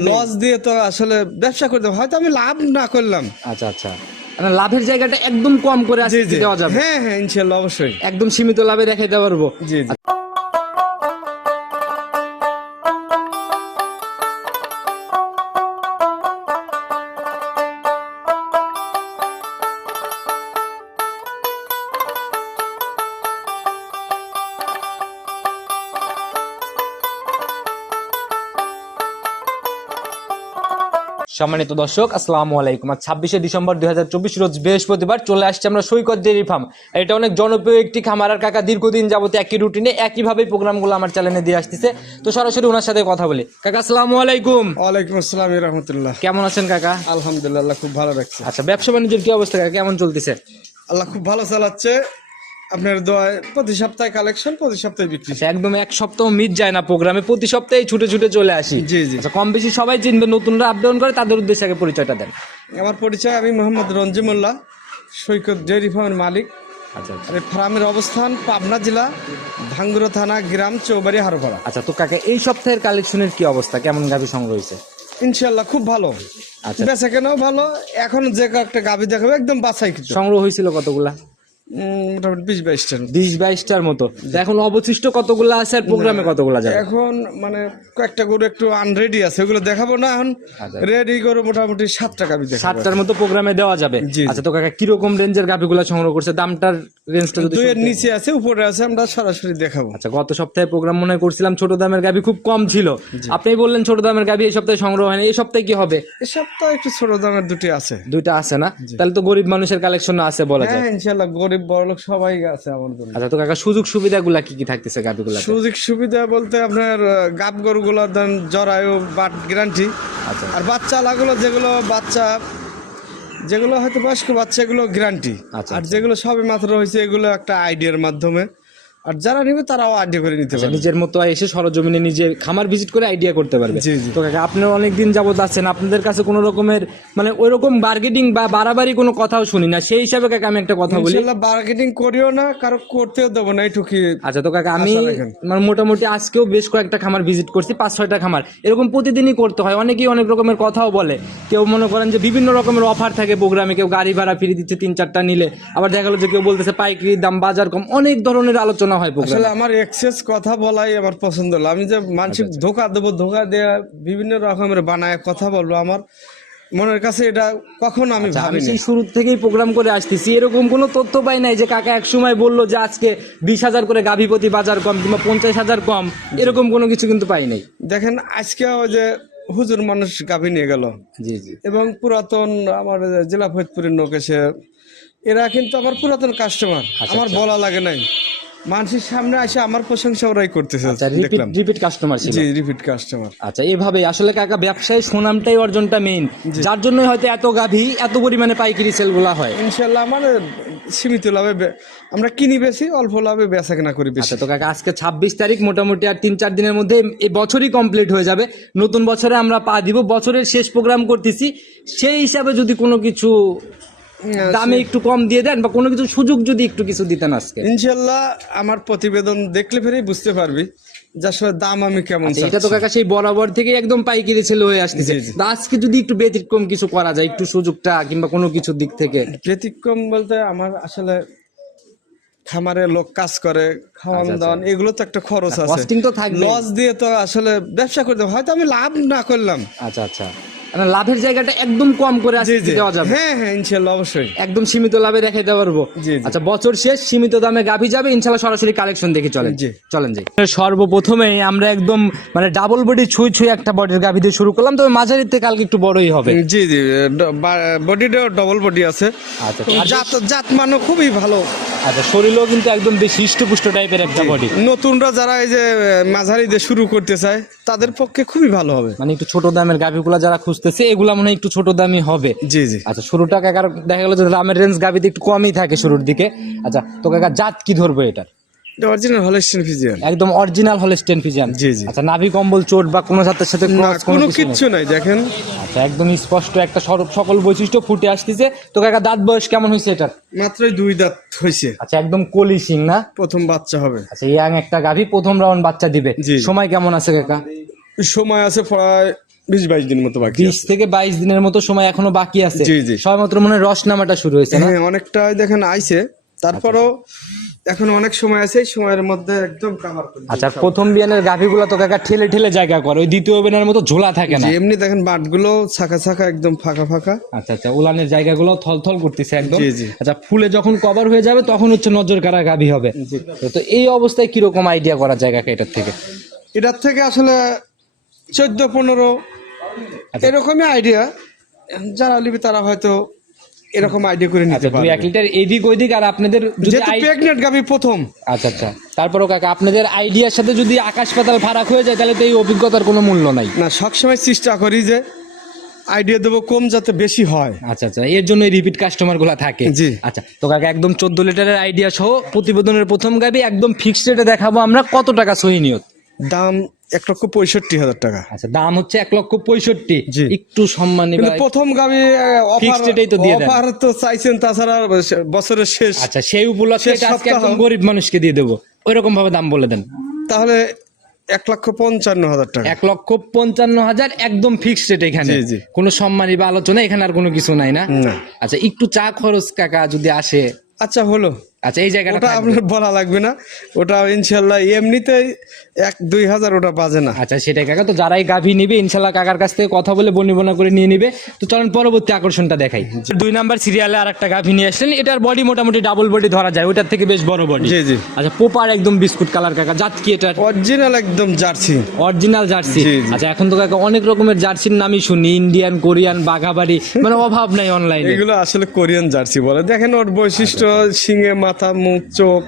Loss দিয়ে তো আসলে ব্যবসা করতে। হয়তো আমি লাভ না করলাম। আচ্ছা আচ্ছা। মানে লাভের জায়গাটা একদম কম করে আসতে দেওয়া যাবে। হ্যাঁ হ্যাঁ ইনশাল্লাহ অবশ্যই। একদম সীমিত লাভে রেখে দেখাইতে পারব। জি সম্মানিত দর্শক আসসালামু আলাইকুম। আর ছাব্বিশে ডিসেম্বর দুই রোজ বৃহস্পতিবার চলে আসছে আমরা সৈকত ডেয়ারি ফার্ম। এটা অনেক জনপ্রিয় একটি খামার আর কাকা দীর্ঘদিন যাবত একই রুটিনে একইভাবে প্রোগ্রামগুলো আমার চ্যানেলে দিয়ে আসতেছে। তো সরাসরি ওনার সাথে কথা বলি। কাকা আসসালামু আলাইকুম। ওয়ালাইকুম আসসালাম রহমতুল্লাহ। কেমন আছেন কাকা? আলহামদুলিল্লাহ খুব ভালো রাখছে। আচ্ছা ব্যবসা বাণিজ্যের কি অবস্থা কাকা? কেমন চলতেছে? আল্লাহ খুব ভালো চালাচ্ছে। আপনার দোয়ায় প্রতি সপ্তাহে কালেকশন প্রতি সপ্তাহে বিক্রি। আচ্ছা একদম এক সপ্তাহ মিট যায় না প্রোগ্রামে প্রতি সপ্তাহে ছুটে ছুটে চলে আসি। জি জি। আচ্ছা কম বেশি সবাই চিনবে নতুনরা আপ ডাউন করে তাদের উদ্দেশ্যে আগে পরিচয়টা দেন। আমার পরিচয় আমি মোহাম্মদ রঞ্জিমুল্লাহ সৈকত ডেয়ারি ফার্মের মালিক। আচ্ছা আচ্ছা। ফার্মের অবস্থান পাবনা জেলা ভাঙ্গুরা থানা গ্রাম চৌবাড়ি হারোপাড়া। আচ্ছা তো কাকা এই সপ্তাহের কালেকশনের কি অবস্থা? কেমন গাভি সংগ্রহ হয়েছে? ইনশাল্লাহ খুব ভালো। আচ্ছা। বেচা কেনাও ভালো। এখন যে একটা গাভি দেখাবে একদম বাছাই সংগ্রহ হয়েছিল কতগুলা? মোটামুটি বিশ বাইশটার বিশ বাইশটার মতো। এখন অবশিষ্ট কতগুলা আছে আর প্রোগ্রামে কতগুলা যাবে? এখন মানে কয়েকটা গরু একটু আনরেডি আছে ওগুলো দেখাবো না এখন। আচ্ছা। রেডি গরু মোটামুটি সাতটা গাভি দেখাবো সাতটার মতো প্রোগ্রামে দেওয়া যাবে। আচ্ছা তো কাকা কীরকম রেঞ্জের গাভিগুলা সংগ্রহ করছে? দামটার রেঞ্জটা যদি দুইয়ের নিচে আছে উপরে আছে আমরা সরাসরি দেখাবো। আচ্ছা গত সপ্তাহে প্রোগ্রাম মনে করছিলাম ছোট দামের গাভি খুব কম ছিল। আপনি বললেন ছোট দামের গাভি এই সপ্তাহে সংগ্রহ হয়নি এই সপ্তাহে কি হবে? এ সপ্তাহে একটু ছোট দামের দুটি আছে। দুইটা আছে না? তাহলে তো গরিব মানুষের কালেকশন আছে বলা যায়। হ্যাঁ ইনশাল্লাহ গরিব বড় লোক সবাই আছে আমার জন্য। আচ্ছা তো কাকা সুযোগ সুবিধাগুলা কি কি থাকতেছে গাভিগুলা সুযোগ সুবিধা বলতে আপনার গাভ গাব গরুগুলো দেন জরায়ু বাট গ্যারান্টি। আচ্ছা। আর বাচ্চা লাগুলো যেগুলো বাচ্চা যেগুলো হয়তো বয়স্ক বাচ্চা এগুলো গ্যারান্টি। আচ্ছা, আর যেগুলো সবে মাত্র হয়েছে এগুলো একটা আইডিয়ার মাধ্যমে। আর যারা নিবে তারাও আইডিয়া করে নিতে পারবে। নিজের মতো এসে সরজমিনে নিজে খামার ভিজিট করে আইডিয়া করতে পারবে। তো কাকা আপনারা অনেকদিন যাবত আছেন আপনাদের কাছে কোনো রকমের মানে ওই রকম বার্গেটিং বা বাড়াবাড়ি কোনো কথাও শুনি না সেই হিসাবে কাকা আমি একটা কথা বলি। বার্গেটিং করিও না কারও করতেও দেবো না এইটুকি আচ্ছা তো কাকা আমি মানে মোটামুটি আজকেও বেশ কয়েকটা খামার ভিজিট করছি পাঁচ ছয়টা খামার। এরকম প্রতিদিনই করতে হয় অনেকেই অনেক রকমের কথাও বলে। কেউ মনে করেন যে বিভিন্ন রকমের অফার থাকে প্রোগ্রামে কেউ গাড়ি ভাড়া ফিরিয়ে দিচ্ছে তিন চারটা নিলে। আবার দেখা গেলো যে কেউ বলতেছে পাইকারি দাম বাজার কম অনেক ধরনের আলোচনা হয় প্রোগ্রামে আসলে আমার এক্সেস কথা বলাই আমার পছন্দ হলো। আমি যে মানসিক ধোকা দেবো ধোকা দেওয়া বিভিন্ন রকমের বানায় কথা বলব আমার মনের কাছে এটা কখনো আমি আমি সেই শুরু থেকেই প্রোগ্রাম করে আসতেছি। এরকম কোনো তথ্য পাই নাই যে কাকা এক সময় বলল যে আজকে বিশ হাজার করে গাভীপতি বাজার কম কিংবা পঞ্চাশ হাজার কম এরকম কোনো কিছু কিন্তু পাই নাই। দেখেন আজকে ওই যে হুজুর মানুষ গাভী নিয়ে গেল। জি জি। এবং পুরাতন আমার জেলা ফরিদপুরের লোক এসে এরা কিন্তু আমার পুরাতন কাস্টমার আচ্ছা, আমার বলা লাগে নাই। মানুষের সামনে আসে আমার প্রশংসা ওরাই করতেছে। আচ্ছা রিপিট দেখলাম। রিপিট কাস্টমার ছিল। জি রিপিট কাস্টমার আচ্ছা এভাবে আসলে কাকা ব্যবসায় সুনামটাই অর্জনটা মেইন যার জন্য হয়তো এত গাভী এত পরিমাণে পাইকারি সেলগুলা হয়। ইনশাল্লাহ মানে সীমিত লাভে বে- আমরা কিনি বেশি অল্প লাভে বেচা কেনা করি বেশি। আচ্ছা তো কাকা আজকে ছাব্বিশ তারিখ মোটামুটি আর তিন চার দিনের মধ্যে এই বছরই কমপ্লিট হয়ে যাবে। নতুন বছরে আমরা পা দিব। বছরের শেষ প্রোগ্রাম করতেছি। সেই হিসাবে যদি কোনো কিছু দামে একটু কম দিয়ে দেন বা কোনো কিছু সুযোগ যদি একটু কিছু দিতেন আজকে। ইনশাল্লাহ আমার প্রতিবেদন দেখলে ফেরেই বুঝতে পারবি যে আসলে দাম আমি কেমন আচ্ছা, এটা তো কাকা সেই বরাবর থেকে একদম পাইকারি ছেলে হয়ে আসতেছে। আজকে যদি একটু ব্যতিক্রম কিছু করা যায় একটু সুযোগটা কিংবা কোনো কিছুর দিক থেকে। ব্যতিক্রম বলতে আমার আসলে খামারে লোক কাজ করে খাওয়ান আচ্ছা, দাওয়ান এগুলো তো একটা খরচ আছে। তো থাকবে লস দিয়ে তো আসলে ব্যবসা করতে। হয়তো আমি লাভ না করলাম। আচ্ছা আচ্ছা। লাভের জায়গাটা একদম কম করে আজকে দেওয়া যাবে। হ্যাঁ হ্যাঁ ইনশাল্লাহ অবশ্যই। একদম সীমিত লাভে দেখাইতে পারব। জি, জি। আচ্ছা বছর শেষ সীমিত দামে গাভী যাবে ইনশাল্লাহ সরাসরি কালেকশন দেখে চলেন। জি। চলেন যাই। সর্বপ্রথমে আমরা একদম মানে ডাবল বডি ছুঁই ছুঁই একটা বডির গাভী দিয়ে শুরু করলাম তবে মাঝারির থেকে কালকে একটু বড়ই হবে। জি জি বডিটাও ডবল বডি আছে। আচ্ছা জাত জাত মানও খুবই ভালো। আচ্ছা শরীরও কিন্তু একদম বেশি হৃষ্টপুষ্ট টাইপের একটা বডি নতুনরা যারা এই যে মাঝারি দিয়ে শুরু করতে চায় তাদের পক্ষে খুবই ভালো হবে। মানে একটু ছোট দামের গাভীগুলা যারা খুঁজতেছে এগুলা মনে হয় একটু ছোট দামি হবে। জি জি। আচ্ছা শুরুটা কাকার দেখা গেল যে দামের রেঞ্জ গাভীতে একটু কমই থাকে শুরুর দিকে। আচ্ছা তো কাকা জাত কি ধরবো এটার? এটা অরিজিনাল হলেস্টিন ফিজিয়ান একদম অরিজিনাল হলে স্টেন ফিজিয়ান জি, জি। আচ্ছা নাভি কম্বল চোট বা কোনো সাথে না কোনো কিছু নেই। দেখেন। আচ্ছা একদম স্পষ্ট একটা সরব সকল বৈশিষ্ট্য ফুটে আসতেছে। তো কাকা দাঁত বয়স কেমন হয়েছে এটার? মাত্রই দুই দাঁত হয়েছে। আচ্ছা একদম কলি সিং না? প্রথম বাচ্চা হবে। আচ্ছা ইয়াং একটা গাভী প্রথম রাউন্ড বাচ্চা দিবে। সময় কেমন আছে কাকা? সময় আছে প্রায় বিশ বাইশ দিন মতো বাকি বিশ থেকে বাইশ দিনের মতো সময় এখনও বাকি আছে। জি, জি। সবেমাত্র মনে রস নামাটা শুরু হয়েছে না? হ্যাঁ অনেকটা দেখেন আইছে। তারপরও এখন অনেক সময় আছে এই সময়ের মধ্যে একদম কাভার করে আচ্ছা প্রথম বিয়ানের গাভিগুলো তো কাকা ঠেলে ঠেলে জায়গা করে ওই দ্বিতীয় বিয়ানের মতো ঝোলা থাকে না। এমনি দেখেন বাটগুলো ছাকা ছাকা একদম ফাঁকা ফাঁকা। আচ্ছা আচ্ছা উলানের জায়গাগুলো থল থল করতেছে একদম। আচ্ছা ফুলে যখন কভার হয়ে যাবে তখন হচ্ছে নজর কারা গাভি হবে। তো- এই অবস্থায় কীরকম আইডিয়া করা যায় কাকা এটার থেকে? এটার থেকে আসলে চোদ্দ পনেরো। এরকমই আইডিয়া যারা লিবি তারা হয়তো এরকম আইডিয়া করে নিতে আচ্ছা পারবে। এক লিটার এদিক ওইদিক আর আপনাদের যদি প্রেগনেন্ট গাবি প্রথম। আচ্ছা আচ্ছা। তারপরও কাকা আপনাদের আইডিয়ার সাথে যদি আকাশ পাতাল ফারাক হয়ে যায় তাহলে তো এই অভিজ্ঞতার কোনো মূল্য নাই। না সবসময় চেষ্টা করি যে আইডিয়া দেবো কম যাতে বেশি হয়। আচ্ছা আচ্ছা। এর জন্য রিপিট কাস্টমারগুলা থাকে। জি। আচ্ছা তো কাকা একদম চোদ্দ লিটারের আইডিয়া সহ প্রতিবেদনের প্রথম গাবি একদম ফিক্সড রেটে দেখাবো আমরা কত টাকা সহি নিয়ত? দাম এক লক্ষ পঁয়ষট্টি হাজার টাকা। আচ্ছা দাম হচ্ছে এক লক্ষ পঁয়ষট্টি। একটু সম্মানী প্রথম গাবি অফার Fixed তো দিয়ে অফার তো চাইছেন তাছাড়া বছরের শেষ আচ্ছা সেই উপলক্ষে আজকে একদম গরিব মানুষকে দিয়ে দেবো। ওই রকম ভাবে দাম বলে দেন। তাহলে এক লক্ষ পঞ্চান্ন হাজার টাকা। এক লক্ষ পঞ্চান্ন হাজার একদম ফিক্সড রেট এখানে। কোনো সম্মানী বা আলোচনা এখানে আর কোনো কিছু নাই না? না। আচ্ছা একটু চা খরচ কাকা যদি আসে। আচ্ছা হলো। আচ্ছা এই জায়গাটা ওটা আপনার বলা লাগবে না। ওটা ইনশাল্লাহ এমনিতেই এক দুই হাজার ওটা বাজে না। আচ্ছা সেটাই কাকা। তো যারাই গাভী নিবে ইনশাল্লাহ কাকার কাছ থেকে কথা বলে বনিবনা করে নিয়ে নিবে। তো চলেন পরবর্তী আকর্ষণটা দেখাই। দুই নাম্বার সিরিয়ালে আর একটা গাভী নিয়ে আসলেন। এটার বডি মোটামুটি ডাবল বডি ধরা যায়। ওটার থেকে বেশ বড় বডি জি জি। আচ্ছা পোপার একদম বিস্কুট কালার কাকা। জাত কি এটার? অরিজিনাল একদম জার্সি। Original jersey. আচ্ছা এখন তো কাকা অনেক রকমের জার্সির নামই শুনি। ইন্ডিয়ান কোরিয়ান বাঘাবাড়ি। মানে অভাব নাই অনলাইনে এগুলো আসলে কোরিয়ান জার্সি বলে। দেখেন ওর বৈশিষ্ট্য শিঙে মাথা মুখ চোখ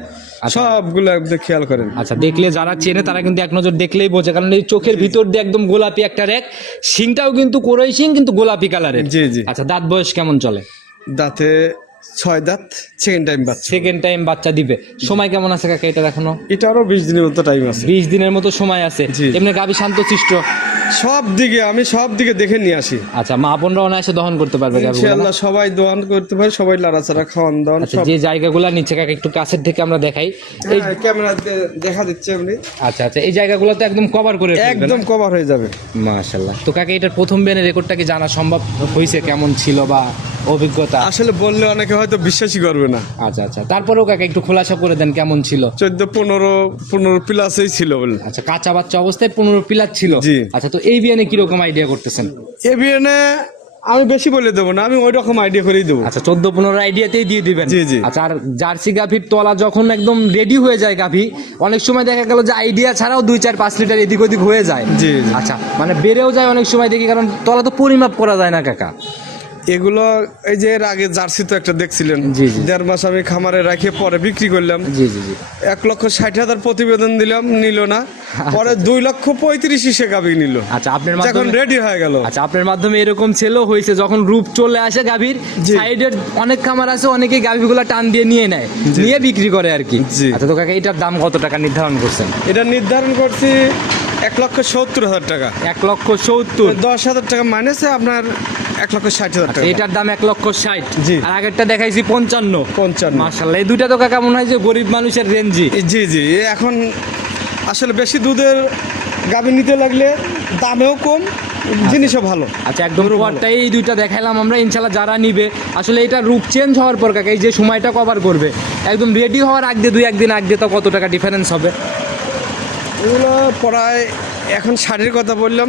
সবগুলো একদম খেয়াল করেন। আচ্ছা দেখলে যারা চেনে তারা কিন্তু এক নজর দেখলেই বোঝে কারণ এই চোখের ভিতর দিয়ে একদম গোলাপি একটা রেক শিংটাও কিন্তু কোরই শিং কিন্তু গোলাপি কালারের। জি জি। আচ্ছা দাঁত বয়স কেমন চলে? দাঁতে ছয় দাঁত সেকেন্ড টাইম বাচ্চা। সেকেন্ড টাইম বাচ্চা দিবে। সময় কেমন আছে কাকা এটা এখনও এটা আরও বিশ দিনের মতো টাইম আছে। বিশ দিনের মতো সময় আছে। এমনি গাভী শান্তশিষ্ট সব দিকে আমি সব দিকে দেখে নিয়ে আসি। আচ্ছা মা বোনরা অনায়াসে দহন করতে পারবে ইনশাআল্লাহ সবাই দহন করতে পারে সবাই লড়াচড়া খাওয়ান দহন আচ্ছা যে জায়গাগুলো নিচে কাকা একটু কাছের থেকে আমরা দেখাই এই হ্যাঁ, ক্যামেরা দেখা দিচ্ছে আপনি আচ্ছা আচ্ছা এই জায়গাগুলো তো একদম কভার করে একদম কভার হয়ে যাবে। মাশাআল্লাহ। তো কাকে এটার প্রথম বেনের রেকর্ডটা কি জানা সম্ভব? হয়েছে কেমন ছিল বা অভিজ্ঞতা। আসলে বললে অনেকে হয়তো বিশ্বাসই করবে না। আচ্ছা আচ্ছা। তারপরেও কাকে একটু খোলাসা করে দেন কেমন ছিল? চোদ্দ পনেরো পনেরো প্লাসেই ছিল বলে আচ্ছা কাঁচা বাচ্চা অবস্থায় পনেরো পিলার ছিল। জি। আচ্ছা তো এই বিয়ানে কীরকম আইডিয়া করতেছেন? এবিএনে আমি বেশি বলে দেবো না আমি ওই রকম আইডিয়া করেই দেবো। আচ্ছা চোদ্দ পনেরো আইডিয়াতেই দিয়ে দিবেন। জি, জি। আচ্ছা আর জার্সি গাভীর তলা যখন একদম রেডি হয়ে যায় গাভী অনেক সময় দেখা গেল যে আইডিয়া ছাড়াও দুই চার পাঁচ লিটার এদিক ওদিক হয়ে যায়। জি। আচ্ছা মানে বেড়েও যায় অনেক সময় দেখি কারণ তলা তো পরিমাপ করা যায় না কাকা। এগুলো এই যে এর আগে জার্সি তো একটা দেখছিলেন। দেড় মাস আমি খামারে রাখে পরে বিক্রি করলাম। জি জি জি। এক লক্ষ ষাট হাজার প্রতিবেদন দিলাম নিল না। পরে দুই লক্ষ পঁয়ত্রিশ হিসে গাভী নিল। আচ্ছা আপনার যখন রেডি হয়ে গেল। আচ্ছা আপনার মাধ্যমে এরকম ছেলেও হয়েছে যখন রূপ চলে আসে গাভীর সাইডের অনেক খামার আছে অনেকে গাভীগুলো টান দিয়ে নিয়ে নেয় নিয়ে বিক্রি করে আর কি। আচ্ছা তো কাকা এটার দাম কত টাকা নির্ধারণ করছেন? এটা নির্ধারণ করছি এক লক্ষ সত্তর হাজার টাকা। এক লক্ষ সত্তর। দশ হাজার টাকা মাইনাসে আপনার এক লক্ষ ষাট হাজার টাকা। এটার দাম এক লক্ষ ষাট। জি। আর আগেরটা দেখাইছি পঞ্চান্ন। পঞ্চান্ন। মার্শাল্লাহ এই দুইটা তো কাকা মনে হয় যে গরিব মানুষের রেঞ্জি জি জি এখন আসলে বেশি দুধের গাভী নিতে লাগলে দামেও কম জিনিসও ভালো। আচ্ছা একদম পরটাই এই দুইটা দেখাইলাম আমরা ইনশাল্লাহ যারা নিবে আসলে এটা রূপ চেঞ্জ হওয়ার পর কাকা এই যে সময়টা কভার করবে একদম রেডি হওয়ার আগ দিয়ে দুই একদিন আগ দিয়ে তো কত টাকা ডিফারেন্স হবে? এগুলো প্রায় এখন শাড়ির কথা বললাম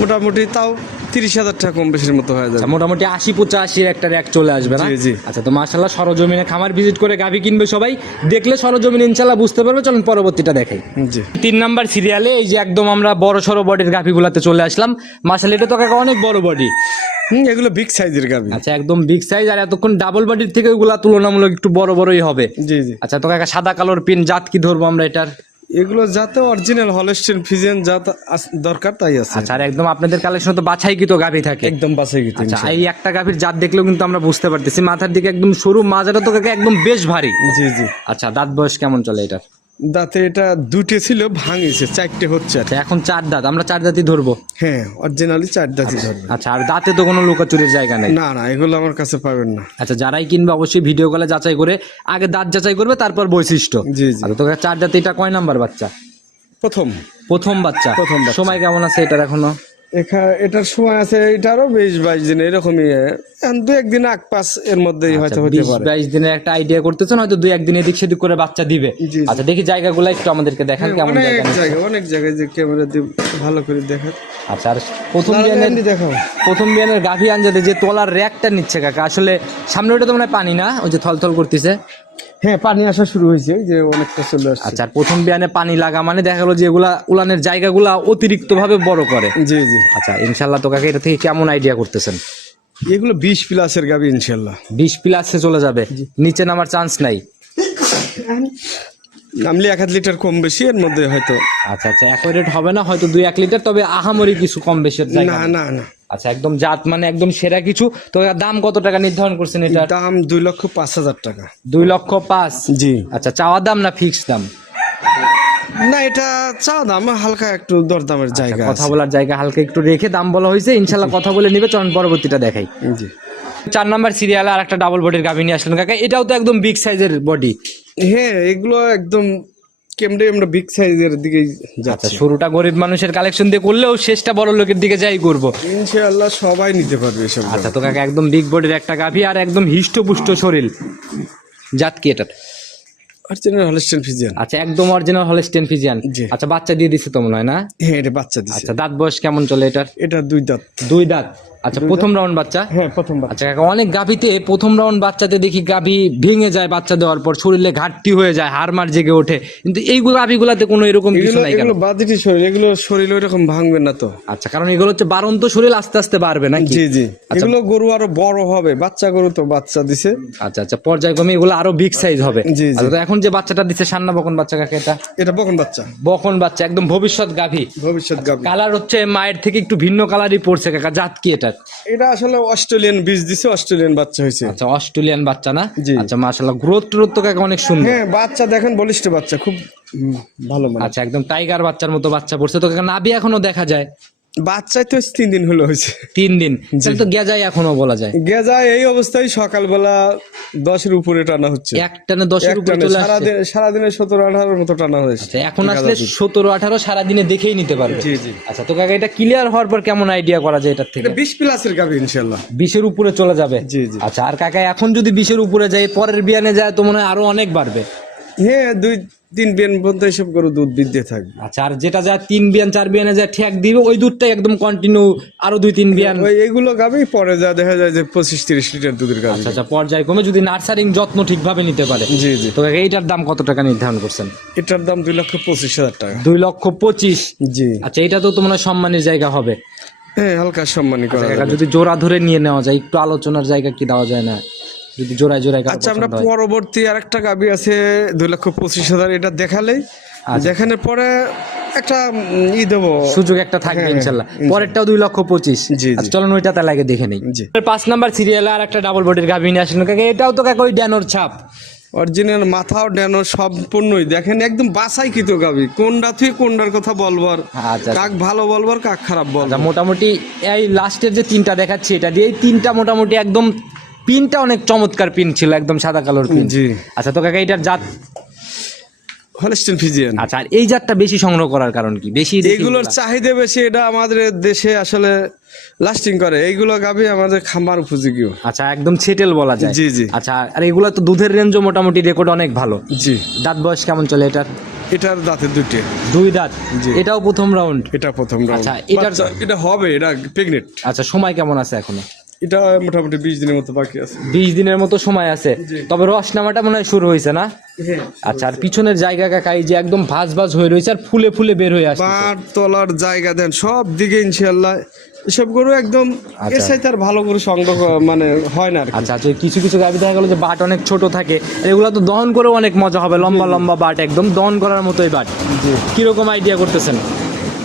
মোটামুটি তাও তিরিশ হাজার টাকা কম বেশির মতো হয়ে যাবে। আচ্ছা মোটামুটি আশি পঁচাশি একটা র্যাক চলে আসবে না? জি। আচ্ছা তো মার্শাল্লাহ সরজমিনে খামার ভিজিট করে গাভি কিনবে সবাই। দেখলে সরজমিনে ইনশাল্লাহ বুঝতে পারবে চলুন পরবর্তীটা দেখাই। জি। তিন নাম্বার সিরিয়ালে এই যে একদম আমরা বড় সড়ো বডির গাভিগুলাতে চলে আসলাম। মার্শাল এটা তো কাকা অনেক বড় বডি হুম এগুলো বিগ সাইজের গাভী। আচ্ছা একদম বিগ সাইজ আর এতক্ষণ ডাবল বডির থেকে ওগুলা তুলনামূলক একটু বড় বড়ই হবে। জি জি। আচ্ছা তো কাকা সাদা কালোর পিন জাত কি ধরবো আমরা এটার? এগুলো যাতে অরিজিনাল হলস্টেন ফিজেন যা দরকার তাই আছে। আচ্ছা আর একদম আপনাদের কালেকশন তো বাছাই গীত তো গাভি থাকে। একদম বাছাই গীত আচ্ছা এই একটা গাভির জাত দেখলেও কিন্তু আমরা বুঝতে পারতেছি। মাথার দিকে একদম সরু মাজাটা তো একদম বেশ ভারী। জি জি। আচ্ছা দাঁত বয়স কেমন চলে এটার? দাঁতে এটা দুটো ছিল ভাঙিছে চারটে হচ্ছে আর আচ্ছা এখন চার দাঁত আমরা চার দাঁতই ধরবো? হ্যাঁ অরিজিনালি চার দাঁতই ধরবো। আচ্ছা আর দাঁতে তো কোনো লুকাচুরির জায়গা নেই? না না এগুলো আমার কাছে পাবেন না। আচ্ছা যারাই কিনবে অবশ্যই ভিডিও কলে যাচাই করে আগে দাঁত যাচাই করবে তারপর বৈশিষ্ট্য। জি জি। আচ্ছা তো চার দাঁতে এটা কয় নাম্বার বাচ্চা? প্রথম। প্রথম বাচ্চা। প্রথম। সময় কেমন আছে এটার এখনও? এখা এটার সময় আছে এটারও বিশ বাইশ দিন এরকমই দু একদিন আগ পাস এর মধ্যেই হয়তো হতে পারে। বাইশ দিনে একটা আইডিয়া করতেছেন হয়তো দুই একদিন এদিক সেদিক করে বাচ্চা দিবে। আচ্ছা দেখি জায়গাগুলো একটু আমাদেরকে দেখান কেমন অনেক জায়গা জায়গায় অনেক জায়গায় যে ক্যামেরা দিয়ে ভালো করে দেখা আচ্ছা আর প্রথম বিয়ানের দেখাও। প্রথম বিয়ানের গাভী আনজাতে যে তোলার র্যাকটা নিচ্ছে কাকা আসলে সামনে ওটা তো মনে হয় পানি না ওই যে থলথল করতেছে। হ্যাঁ পানি আসা শুরু হয়েছে যে অনেকটা চলে আসছে। আচ্ছা প্রথম বিয়ানে পানি লাগা মানে দেখা গেলো যে এগুলা উলানের জায়গাগুলা অতিরিক্ত ভাবে বড় করে। জি জি। আচ্ছা ইনশাল্লাহ তো কাকে এটা থেকে কেমন আইডিয়া করতেছেন? এগুলো বিশ প্লাসের গাবি ইনশাল্লাহ বিশ প্লাসে চলে যাবে। নিচে নামার চান্স নাই। নামলে এক লিটার কম বেশি এর মধ্যে হয়তো আচ্ছা আচ্ছা অ্যাকোরেট হবে না হয়তো দুই এক লিটার তবে আহামরি কিছু কম বেশি না না না। আচ্ছা একদম জাত মানে একদম সেরা কিছু। তো দাম কত টাকা নির্ধারণ করছেন এটা? দাম দুই লক্ষ পাঁচ হাজার টাকা। দুই লক্ষ পাঁচ? জি। আচ্ছা চাওয়া দাম না ফিক্স দাম? না এটা চা দাম হালকা একটু দরদামের জায়গা কথা বলার জায়গা হালকা একটু রেখে দাম বলা হয়েছে। ইনশাল্লাহ কথা বলে নিবে চরণ পরবর্তীটা দেখাই। জি। চার নাম্বার সিরিয়ালে আর একটা ডাবল বডির গাভী নিয়ে আসলেন। কাকা এটাও তো একদম বিগ সাইজের বডি হ্যাঁ এগুলো একদম কেমনে আমরা বিগ সাইজের দিকে আচ্ছা যাচ্ছি? শুরুটা গরিব মানুষের কালেকশন দিয়ে করলেও শেষটা বড় লোকের দিকে যাই করব। ইনশাআল্লাহ সবাই নিতে পারবে এসব আচ্ছা তো কাকা একদম বিগ বডির একটা গাভী আর একদম হিষ্টপুষ্ট শরীর। জাত কি এটা অরিজিনাল হলস্টেন ফিজিয়ান আচ্ছা একদম অরিজিনাল হলস্টেন ফিজিয়ান। আচ্ছা বাচ্চা দিয়ে দিছে তো মনে হয় না? হ্যাঁ এটা বাচ্চা দিছে। আচ্ছা দাঁত বয়স কেমন চলে এটার? এটা দুই দাঁত। দুই দাঁত। আচ্ছা প্রথম রাউন্ড বাচ্চা? হ্যাঁ প্রথম আচ্ছা কাকা অনেক গাভীতে প্রথম রাউন্ড বাচ্চাতে দেখি গাভী ভেঙে যায় বাচ্চা দেওয়ার পর শরীরে ঘাটতি হয়ে যায় হাড়মার জেগে ওঠে। কিন্তু এইগুলো গাভীগুলাতে কোনো এরকম কিছু নাই এগুলো বাদিটি শরীর এগুলো শরীর ওইরকম ভাঙবে না তো। আচ্ছা কারণ এগুলো হচ্ছে বারন্ত শরীর আস্তে আস্তে বাড়বে নাকি? জি জি। এগুলো গরু আরও বড় হবে বাচ্চা গরু তো বাচ্চা দিছে। আচ্ছা আচ্ছা পর্যায়ক্রমে এগুলো আরও বিগ সাইজ হবে। জি, জি। আচ্ছা, এখন যে বাচ্চাটা দিচ্ছে সান্না বকন বাচ্চা কাকে এটা? এটা বকন বাচ্চা। বকন বাচ্চা একদম ভবিষ্যৎ গাভী। ভবিষ্যৎ গাভী। কালার হচ্ছে মায়ের থেকে একটু ভিন্ন কালারই পড়ছে কাকা জাত কি এটা? এটা আসলে অস্ট্রেলিয়ান বীজ দিছে অস্ট্রেলিয়ান বাচ্চা হয়েছে আচ্ছা অস্ট্রেলিয়ান বাচ্চা না? জি। আচ্ছা মাশাআল্লাহ গ্রোথ ট্রোথ তো কাকা অনেক সুন্দর। হ্যাঁ বাচ্চা দেখেন বলিষ্ঠ বাচ্চা খুব ভালো মানে। আচ্ছা একদম টাইগার বাচ্চার মতো বাচ্চা পড়ছে। তো কাকা নাভি এখনও দেখা যায়? বাচ্চাই তো তিন দিন হলো হয়েছে। তিন দিন। তাহলে তো গেজাই এখনও বলা যায়। গেজা এই অবস্থায় সকালবেলা দশের উপরে টানা হচ্ছে। একটানে দশের উপরে চলে আসছে। সারাদিন সতেরো আঠারোর মতো টানা হয়েছে। আচ্ছা, এখন আসলে সতেরো আঠারো সারাদিনে দেখেই নিতে পারবে। জি জি। আচ্ছা তো কাকা এটা ক্লিয়ার হওয়ার পর কেমন আইডিয়া করা যায় এটার থেকে? বিশ প্লাসের গাভী ইনশাল্লাহ বিশের উপরে চলে যাবে? জি জি। আচ্ছা আর কাকা এখন যদি বিশের উপরে যায় পরের বিয়ানে যায় তো মনে হয় আরও অনেক বাড়বে। হ্যাঁ দুই তিন বিয়ান পর্যন্ত এইসব গরু দুধ বৃদ্ধি থাকবে। আচ্ছা আর যেটা যায় তিন বিয়ান চার বিয়ানে যায় ঠেক দিবে ওই দুধটাই একদম কন্টিনিউ আরও দুই তিন বিয়ান। ওই এগুলো গাভী পরে যা দেখা যায় যে পঁচিশ তিরিশ লিটার দুধের আচ্ছা আচ্ছা পর্যায়ক্রমে যদি নার্সারিং যত্ন ঠিকভাবে নিতে পারে জি জি। তো এইটার দাম কত টাকা নির্ধারণ করছেন? এটার দাম দুই লক্ষ পঁচিশ হাজার টাকা। দুই লক্ষ পঁচিশ? জি। আচ্ছা এটা তো তোমার সম্মানের জায়গা হবে। হ্যাঁ হালকা সম্মানী করা যদি জোড়া ধরে নিয়ে নেওয়া যায় একটু আলোচনার জায়গা কি দেওয়া যায় না? যদি জোড়ায় জোড়ায় আচ্ছা আমরা হয়। পরবর্তী আরেকটা গাভী আছে দুই লক্ষ পঁচিশ হাজার এটা দেখালেই। আচ্ছা। দেখানোর পরে একটা ই দেবো। সুযোগ একটা থাকবে ইনশাল্লাহ। পরেরটাও দুই লক্ষ পঁচিশ। হ্যাঁ। আচ্ছা, চলুন ওইটা তাহলে আগে দেখে নেই। পাঁচ নাম্বার সিরিয়ালে আর একটা ডাবল বডির গাভী নিয়ে আসলেন। কাকা? এটাও তো কাকা ওই ড্যানোর ছাপ। অরিজিনাল মাথাও ডেনো সম্পূর্ণই। দেখেন একদম বাসাই কিত গাবি। কোনটা থেকে কোনটার কথা বলবার? আচ্ছা কাক ভালো বলবার কাক খারাপ বল মোটামুটি এই লাস্টের যে তিনটা দেখাচ্ছি এটা দিয়ে এই তিনটা মোটামুটি একদম পিনটা অনেক চমৎকার পিন ছিল একদম সাদা কালোর পিন। জি। আচ্ছা তো কাকা এটার জাত হলস্টেন ফিজিয়ান আচ্ছা আর এই জাতটা বেশি সংগ্রহ করার কারণ কি? বেশি এগুলোর চাহিদা বেশি এটা আমাদের দেশে আসলে লাস্টিং করে। এইগুলো গাবি আমাদের খামার উপযোগী। আচ্ছা একদম ছেটেল বলা যায়। জি জি। আচ্ছা আর এগুলো তো দুধের রেঞ্জও মোটামুটি রেকর্ড অনেক ভালো। জি। দাঁত বয়স কেমন চলে এটার? এটার দাঁতে দুটি দুই দাঁত? জি। এটাও প্রথম রাউন্ড এটা প্রথম round। আচ্ছা, এটার- এটা হবে এটা প্রেগনেন্ট আচ্ছা সময় কেমন আছে এখনও? এটা মোটামুটি বিশ দিনের মতো বাকি আছে। বিশ দিনের মতো সময় আছে। তবে রস নামাটা মনে হয় শুরু হয়েছে না? আচ্ছা আর পিছনের জায়গা কাকা যে একদম ভাজ ভাজ হয়ে রয়েছে আর ফুলে ফুলে বের হয়ে আসছে। পার তলার জায়গা দেন সব দিকে ইনশাল্লাহ এসব গরু একদম এর আচ্ছা। সাথে আর ভালো গরু সংগ্রহ মানে হয় না আচ্ছা আচ্ছা কিছু কিছু গাভি দেখা গেলো যে বাট অনেক ছোট থাকে। এগুলো তো দহন করেও অনেক মজা হবে লম্বা লম্বা বাট একদম দহন করার মতোই বাট। কীরকম আইডিয়া করতেছেন?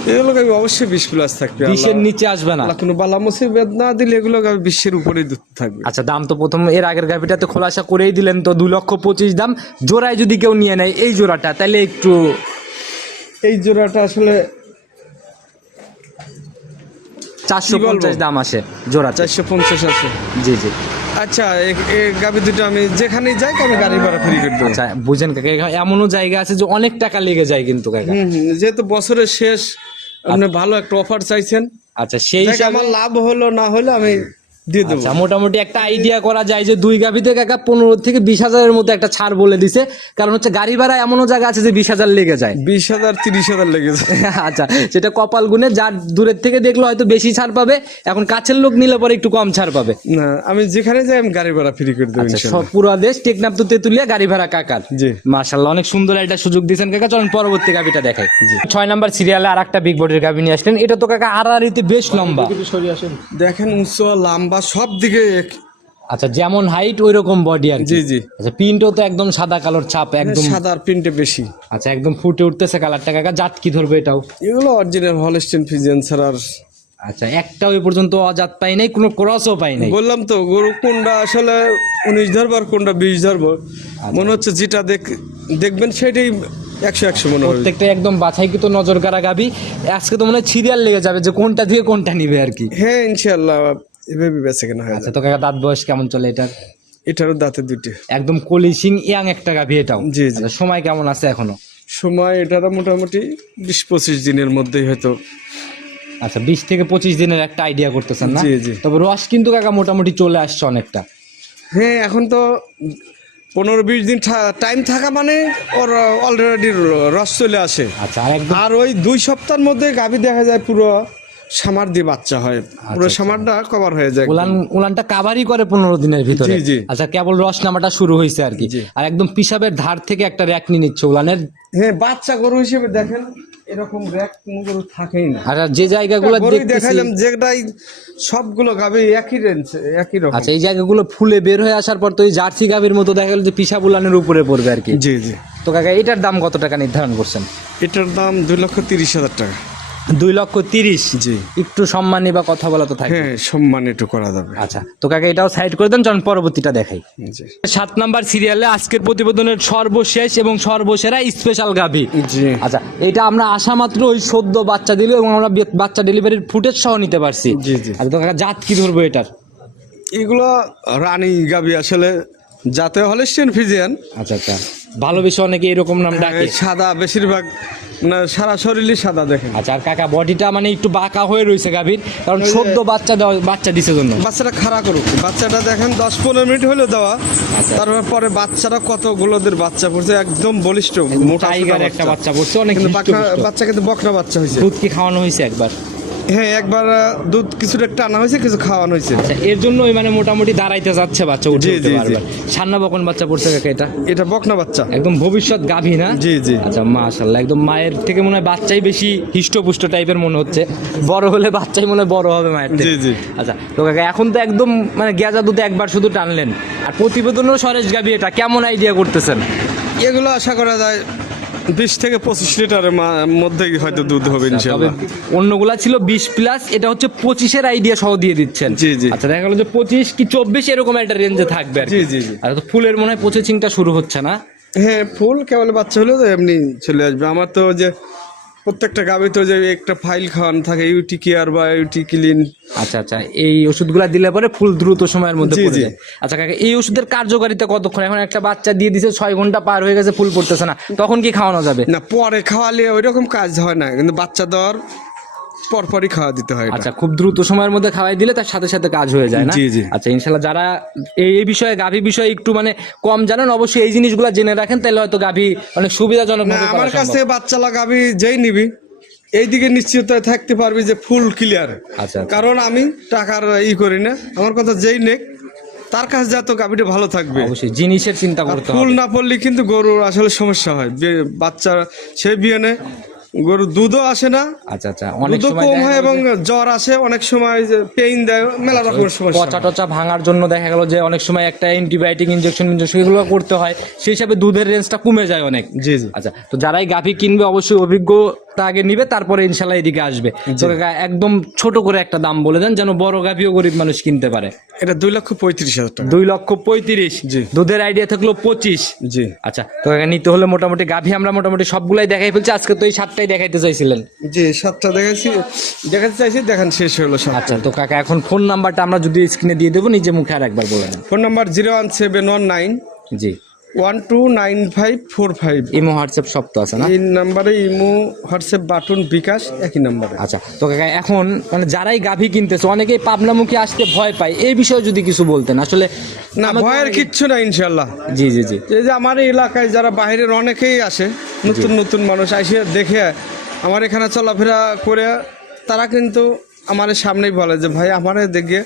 এগুলো গাবি অবশ্যই বিশ প্লাস থাকবে বিশের নিচে আসবে না? কোনো বালা মুসিবত না দিলে এগুলো গাবি বিশ্বের উপরেই দুধ থাকবে। আচ্ছা দাম তো প্রথম এর আগের গাভিটাতে খোলাসা করেই দিলেন তো দুই লক্ষ পঁচিশ দাম। জোড়ায় যদি কেউ নিয়ে নেয় এই জোড়াটা তাহলে একটু এই জোড়াটা আসলে চারশো পঞ্চাশ দাম আসে জোড়া চারশো পঞ্চাশ আছে জি জি। আচ্ছা গাবি দুটো আমি যেখানেই যাই আমি গাড়ি ভাড়া ফ্রি করে দেবো আচ্ছা বুঝেন কাকা এমনও জায়গা আছে যে অনেক টাকা লেগে যায় কিন্তু কাকা। যেহেতু বছরের শেষ আপনি ভালো একটা অফার চাইছেন। আচ্ছা সেই আমার লাভ হলো না হলো আমি দিয়ে দেবো। আচ্ছা মোটামুটি একটা আইডিয়া করা যায় যে দুই গাভিতে কাকা পনেরো থেকে বিশ হাজারের মধ্যে একটা ছাড় বলে দিছে। কারণ হচ্ছে গাড়ি ভাড়া এমনও জায়গা আছে যে বিশ হাজার লেগে যায়। বিশ হাজার তিরিশ হাজার লেগেছে আচ্ছা সেটা কপাল গুনে যার দূরের থেকে দেখল হয়তো বেশি ছাড় পাবে এখন কাছের লোক নিলে পরে একটু কম ছাড় পাবে। না আমি যেখানে যাই আমি গাড়ি ভাড়া ফ্রি করে দেবো আচ্ছা সব পুরো দেশ টেকনাপ তো তেতুলিয়া গাড়ি ভাড়া কাকার। জি। মার্শাল্লাহ অনেক সুন্দর একটা সুযোগ দিয়েছেন কাকা চলুন পরবর্তী গাভিটা দেখাই। ছয় নাম্বার সিরিয়ালে আর একটা বিগ বডির গাভি নিয়ে আসলেন। এটা তো কাকা আড়াআড়িতে বেশ লম্বা। দেখেন উঁচু লম্বা সব দিকে আচ্ছা যেমন হাইট ওই রকম বডি আর জি জি। আচ্ছা প্রিন্টও তো একদম সাদা কালোর ছাপ একদম সাদার প্রিন্টে বেশি। আচ্ছা একদম ফুটে উঠতেছে কালারটা কাকা জাত কি ধরবে এটাও? এগুলো অরিজিনাল হলস্টেন ফিজিয়ান আর আচ্ছা একটাও এ পর্যন্ত অজাত পাই নাই কোনো ক্রসও পাই নাই? বললাম তো গরু কোনটা আসলে উনিশ ধরবো আর কোনটা বিশ ধরবো। আচ্ছা। মনে হচ্ছে যেটা দেখ দেখবেন সেটাই একশো একশো মনে হবে প্রত্যেকটা একদম বাছাইকৃত নজর কারা গাবি। আজকে তো মনে হয় সিরিয়াল লেগে যাবে যে কোনটা থেকে কোনটা নিবে আর কি। হ্যাঁ ইনশাল্লাহ এভাবে বেঁচে কেনা হয়ে আচ্ছা তো কাকা দাঁত বয়স কেমন চলে এটা এটারও দাঁতে দুটি একদম কলিশিং ইয়াং একটা গাভি এটাও। জি জি। আচ্ছা সময় কেমন আছে এখনও? সময় এটারও মোটামুটি বিশ পঁচিশ দিনের মধ্যেই হয়তো আচ্ছা বিশ থেকে পঁচিশ দিনের একটা আইডিয়া করতেছেন না? জি জি। তবে রস কিন্তু কাকা মোটামুটি চলে আসছে অনেকটা। হ্যাঁ এখন তো পনেরো বিশ দিন টাইম থাকা মানে ওর অলরেডি রস চলে আসে। আচ্ছা আর একদম আর ওই দুই সপ্তাহের মধ্যে গাভী দেখা যায় পুরো সামার দিয়ে বাচ্চা হয়। পুরো সামারটা কভার হয়ে যায় উলান উলানটা কাভারই করে পনেরো দিনের ভিতরে। আচ্ছা কেবল রস নামাটা শুরু হয়েছে আর কি। আর একদম পিসাবের ধার থেকে একটা র্যাক নিয়ে নিচ্ছে উলানের। হ্যাঁ বাচ্চা গরু হিসেবে দেখেন এরকম র্যাক কোনো গরু থাকেই না। আর যে জায়গাগুলো দেখাইলাম যেটাই সবগুলো গাভী একই রেঞ্জ একই রকম। আচ্ছা এই জায়গাগুলো ফুলে বের হয়ে আসার পর তো এই জার্সি গাভীর মতো দেখা গেল যে পিসাব উলানের উপরে পড়বে আর কি। জি জি। তো কাকা এটার দাম কত টাকা নির্ধারণ করছেন? এটার দাম দুই লক্ষ তিরিশ হাজার টাকা। দুই লক্ষ তিরিশ। জি। একটু সম্মানী বা কথা বলা তো থাকে। হ্যাঁ সম্মান একটু করা যাবে। আচ্ছা তো কাকা এটাও সাইড করে দেন চলুন পরবর্তীটা দেখাই। জি। সাত নাম্বার সিরিয়ালে আজকের প্রতিবেদনের সর্বশেষ এবং সর্বসেরা স্পেশাল গাভী। জি। আচ্ছা এটা আমরা আসা মাত্র ওই সদ্য বাচ্চা দিল এবং আমরা বাচ্চা ডেলিভারির ফুটেজ সহ নিতে পারছি। জি জি। আচ্ছা তো কাকা জাত কি ধরবো এটার? এগুলো রানী গাবি আসলে যাতে হলেস্টিয়ান ফিজিয়ান আচ্ছা আচ্ছা। ভালোবেসে অনেকে এরকম নাম ডাকে। সাদা বেশিরভাগ না সারা শরীরই সাদা দেখেন। আচ্ছা আর কাকা বডিটা মানে একটু বাঁকা হয়ে রয়েছে গাভীর কারণ সদ্য বাচ্চা দেওয়া বাচ্চা দিছে জন্য। বাচ্চাটা খাড়া করুক। বাচ্চাটা দেখেন দশ পনেরো মিনিট হলো দেওয়া। আচ্ছা। তারপর পরে বাচ্চাটা কতগুলোদের বাচ্চা পড়ছে একদম বলিষ্ঠ মোটা একটা বাচ্চা। পড়ছে অনেক বাচ্চা কিন্তু বকরা বাচ্চা হয়েছে। দুধ কি খাওয়ানো হয়েছে একবার? হ্যাঁ একবার দুধ কিছুটা টানা হয়েছে কিছু খাওয়ানো হয়েছে। আচ্ছা এর জন্য মানে মোটামুটি দাঁড়াইতে যাচ্ছে বাচ্চা উঠে জি, উঠতে জি। সান্না বকন বাচ্চা পড়ছে কাকা এটা? এটা বকনা বাচ্চা। একদম ভবিষ্যৎ গাভী না? জি জি। আচ্ছা মাশাল্লাহ একদম মায়ের থেকে মনে হয় বাচ্চাই বেশি হিষ্টপুষ্ট টাইপের মনে হচ্ছে। বড় হলে বাচ্চাই মনে হয় বড় হবে মায়ের জি জি। আচ্ছা তো কাকা এখন তো একদম মানে গেজা দুধ একবার শুধু টানলেন। আর প্রতিবেদনও সরেশ গাবি এটা কেমন আইডিয়া করতেছেন? এগুলো আশা করা যায় বিশ থেকে পঁচিশ লিটারের মা- মধ্যেই হয়তো দুধ হবে তবে ইনশাল্লাহ। অন্যগুলা ছিল বিশ প্লাস এটা হচ্ছে পঁচিশের আইডিয়া সহ দিয়ে দিচ্ছেন। জি, জি। আচ্ছা দেখা গেলো যে পঁচিশ কি চব্বিশ এরকম একটা রেঞ্জে থাকবে আর জি জি জি। আর তো ফুলের মনে হয় প্রসেসিংটা শুরু হচ্ছে না। হ্যাঁ ফুল কেবল বাচ্চা হলে তো এমনি চলে আসবে। আমার তো যে প্রত্যেকটা গাবে তো যে একটা ফাইল খাওয়ান থাকে ইউটি কেয়ার বা ইউটি ক্লিন আচ্ছা আচ্ছা এই ওষুধগুলা দিলে পরে ফুল দ্রুত সময়ের মধ্যে পড়ে যায়। আচ্ছা কাকা এই ওষুধের কার্যকারিতা কতক্ষণ? এখন একটা বাচ্চা দিয়ে দিছে ছয় ঘণ্টা পার হয়ে গেছে ফুল পড়তেছে না। তখন কি খাওয়ানো যাবে? না পরে খাওয়ালে ওই রকম কাজ হয় না কিন্তু বাচ্চা দেওয়ার পরপরই খাওয়া দিতে হয় আচ্ছা খুব দ্রুত সময়ের মধ্যে খাওয়াই দিলে তার সাথে সাথে কাজ হয়ে যায় না? জি, জি। আচ্ছা ইনশাল্লাহ যারা এই বিষয়ে গাভী বিষয়ে একটু মানে কম জানেন অবশ্যই এই জিনিসগুলো জেনে রাখেন তাহলে হয়তো গাভী অনেক সুবিধাজনক আমার কাছ থেকে বাচ্চা লাগাবি যেই নিবি এইদিকে নিশ্চিত থাকতে পারবি যে ফুল ক্লিয়ার আচ্ছা কারণ আমি টাকার ই করি না আমার কথা যেই নেক তার কাছে যা তো গাভিটা ভালো থাকবে। অবশ্যই জিনিসের চিন্তা করতে ফুল না পড়লে কিন্তু গরুর আসলে সমস্যা হয়। বাচ্চা সেই বিয়ানে গরুর দুধও আসে না। আচ্ছা আচ্ছা অনেক সময় কম হয় এবং জ্বর আসে অনেক সময় যে পেইন দেয় মেলা রকমের সমস্যা। পচা টচা ভাঙার জন্য দেখা গেল যে অনেক সময় একটা অ্যান্টিবায়োটিক ইনজেকশন ইনজেকশন এগুলো করতে হয় সেই হিসাবে দুধের রেঞ্জটা কমে যায় অনেক। জি জি। আচ্ছা তো যারাই গাভী কিনবে অবশ্যই অভিজ্ঞতা আগে নিবে তারপরে ইনশাল্লাহ এদিকে আসবে। একদম ছোট করে একটা দাম বলে দেন যেন বড় গাভীও গরিব মানুষ কিনতে পারে। এটা দুই লক্ষ পঁয়ত্রিশ হাজার টাকা। দুই লক্ষ পঁয়ত্রিশ। জি। দুধের আইডিয়া থাকল পঁচিশ। জি। আচ্ছা তো নিতে হলে মোটামুটি গাভী আমরা মোটামুটি সবগুলাই দেখাই ফেলছি আজকে তো এই সাতটাই দেখাইতে চাইছিলেন। জি সাতটা দেখাচ্ছি দেখাতে চাইছি দেখান শেষ হলো আচ্ছা তো কাকা এখন ফোন নাম্বারটা আমরা যদি স্ক্রিনে দিয়ে দেবো নিজে মুখে আর একবার বলে phone number zero one seven one nine জি। One two nine five four five imo WhatsApp সব তো আছে না? এই নাম্বারে ইমো হোয়াটসঅ্যাপ বাটন বিকাশ একই নাম্বারে। আচ্ছা তো কাকা এখন মানে যারাই গাভী কিনতেছে অনেকেই পাবনামুখী আসতে ভয় পায়। এই বিষয়ে যদি কিছু বলতেন আসলে না ভয়ের কিচ্ছু না ইনশাল্লাহ জি জি জি। এই যে আমার এলাকায় যারা বাইরের অনেকেই আসে নতুন নতুন মানুষ এসে দেখে আমার এখানে চলাফেরা করে তারা কিন্তু আমার সামনেই বলে যে ভাই আমার দেখে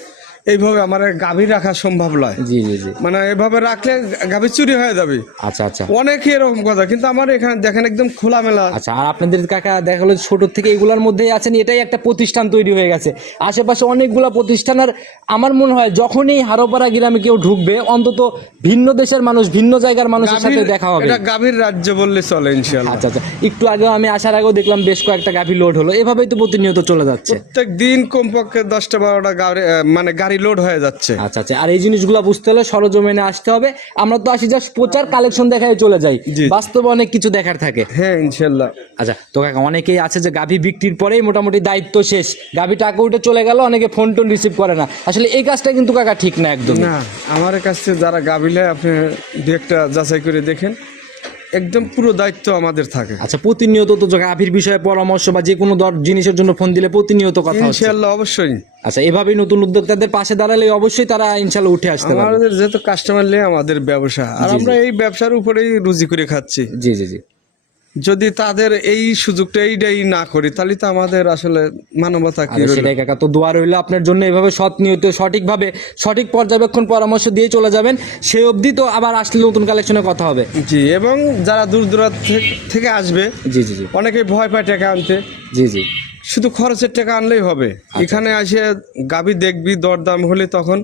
এইভাবে আমার গাভী রাখা সম্ভব নয়। জি জি জি। মানে এভাবে রাখলে গাভী চুরি হয়ে যাবে। আচ্ছা আচ্ছা। অনেকে এরকম কথা কিন্তু আমার এখানে দেখেন একদম খোলামেলা। আচ্ছা আর আপনাদের কাকা দেখা গেলো ছোট থেকে এগুলোর মধ্যেই আছেন এটাই একটা প্রতিষ্ঠান তৈরি হয়ে গেছে। আশেপাশে অনেকগুলো প্রতিষ্ঠান আর আমার মনে হয় যখনই হারোপাড়া গ্রামে কেউ ঢুকবে অন্তত ভিন্ন দেশের মানুষ ভিন্ন জায়গার মানুষের সাথে দেখা হবে। এটা গাভীর রাজ্য বললে চলে ইনশাল্লাহ আচ্ছা আচ্ছা। একটু আগেও আমি আসার আগেও দেখলাম বেশ কয়েকটা গাভী লোড হলো। এভাবেই তো প্রতিনিয়ত চলে যাচ্ছে। প্রত্যেক দিন কমপক্ষে দশটা বারোটা গাড়ি মানে গাড়ি লোড হয়ে যাচ্ছে। আচ্ছা আচ্ছা। আর এই জিনিসগুলো বুঝতে হলে সরজমিনে আসতে হবে। আমরা তো আসি জাস্ট প্রচার কালেকশন দেখায় চলে যাই। বাস্তবে অনেক কিছু দেখার থাকে। হ্যাঁ ইনশাল্লাহ। আচ্ছা তো কাকা অনেকেই আছে যে গাভী বিক্রির পরেই মোটামুটি দায়িত্ব শেষ। গাভী টাকা উঠে চলে গেল অনেকে ফোন টোন রিসিভ করে না। আসলে এই কাজটা কিন্তু কাকা ঠিক না একদম না আমার কাছে যারা গাবিলে আপনি দু একটা যাচাই করে দেখেন। একদম পুরো দায়িত্ব আমাদের থাকে। আচ্ছা প্রতিনিয়ত তো গাভীর বিষয়ে পরামর্শ বা যে কোনো দর জিনিসের জন্য ফোন দিলে প্রতিনিয়ত কথা ইনশাআল্লাহ অবশ্যই। আচ্ছা এভাবেই নতুন উদ্যোক্তাদের পাশে দাঁড়ালে অবশ্যই তারা ইনশাল্লাহ উঠে আসতে পারবে। আমাদের যেহেতু কাস্টমার নিয়ে আমাদের ব্যবসা। আর আমরা এই ব্যবসার উপরেই রুজি করে খাচ্ছি। জি জি জি। যদি তাদের এই সুযোগটা এইটাই না করি তাহলে তো আমাদের আসলে মানবতা কি আচ্ছা? সেটাই কাকা তো দোয়া রইল আপনার জন্য এভাবে সৎ নিয়ত সঠিকভাবে সঠিক পর্যবেক্ষণ পরামর্শ দিয়ে চলে যাবেন সেই অবধি তো আবার আসলে নতুন কালেকশনে কথা হবে। জি এবং যারা দূর দূরান্ত থেকে- আসবে জি জি জি। অনেকে ভয় পায় টাকা আনতে। জি জি। শুধু খরচের টাকা আনলেই হবে। এখানে আসে গাবি দেখবি দরদাম হলে তখন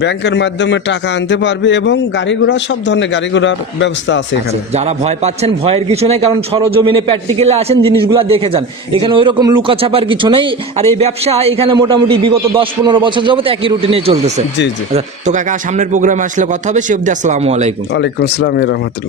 ব্যাংকের মাধ্যমে টাকা আনতে পারবে এবং গাড়ি ঘোড়া সব ধরনের গাড়ি ঘোড়ার ব্যবস্থা আছে এখানে। যারা ভয় পাচ্ছেন ভয়ের কিছু নেই কারণ সরজমিনে প্র্যাকটিক্যালে আসেন জিনিসগুলা দেখে যান এখানে ওই রকম লুকাছাপার কিছু নেই আর এই ব্যবসা এখানে মোটামুটি বিগত দশ পনেরো বছর যাবত একই রুটিনে চলতেছে। জি জি। আচ্ছা তো কাকা সামনের প্রোগ্রামে আসলে কথা হবে সে অব্দি আসসালামু আলাইকুম। ওয়ালাইকুম আসসালাম রহমতুল্লাহ।